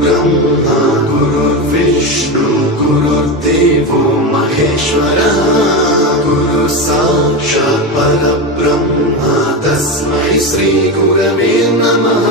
गुरुर्ब्रह्मा गुरुर्विष्णु गुरुर्देवो महेश्वरः गुरु साक्षात् परब्रह्म तस्मै श्री गुरवे नमः।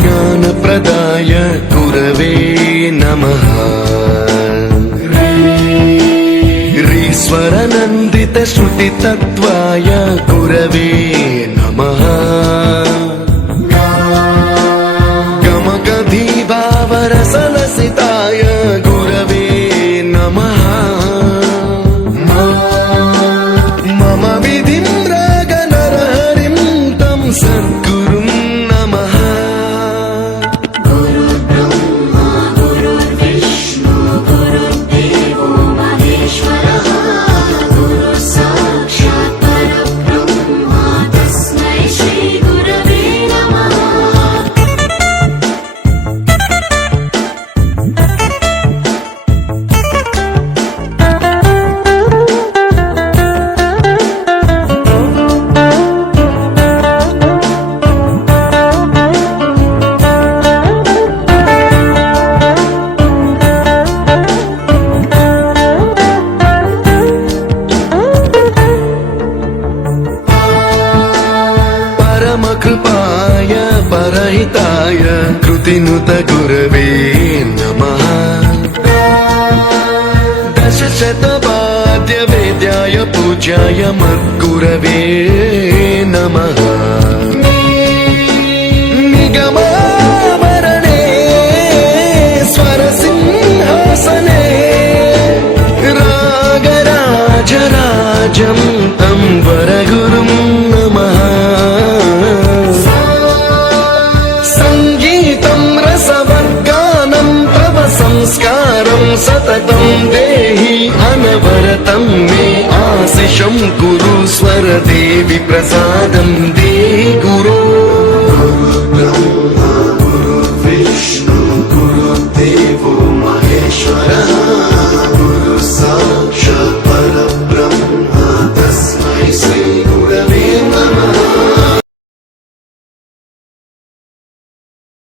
ज्ञानप्रदाय गुरवे नमः। ह्रीश्वरनन्दित श्रुतितत्त्वाय गुरवे नमः। गमगधीभावरसलसिताय गुरवे नमः। मम विधिं रागनरहरिं तं सद्गुरुं नमः। कृपाय परहिताय कृतिनुत गुरवे नमः। दशशतवाद्य वेद्याय पूज्याय मद्गुरवे नमः। निगमावरणे स्वरसिंहासने रागराजराजं तं वरगुरुं नमः। संस्कारं सततं देहि अनवरतं मे आशिषं कुरु स्वरदेवि प्रसादं देहि गुरो।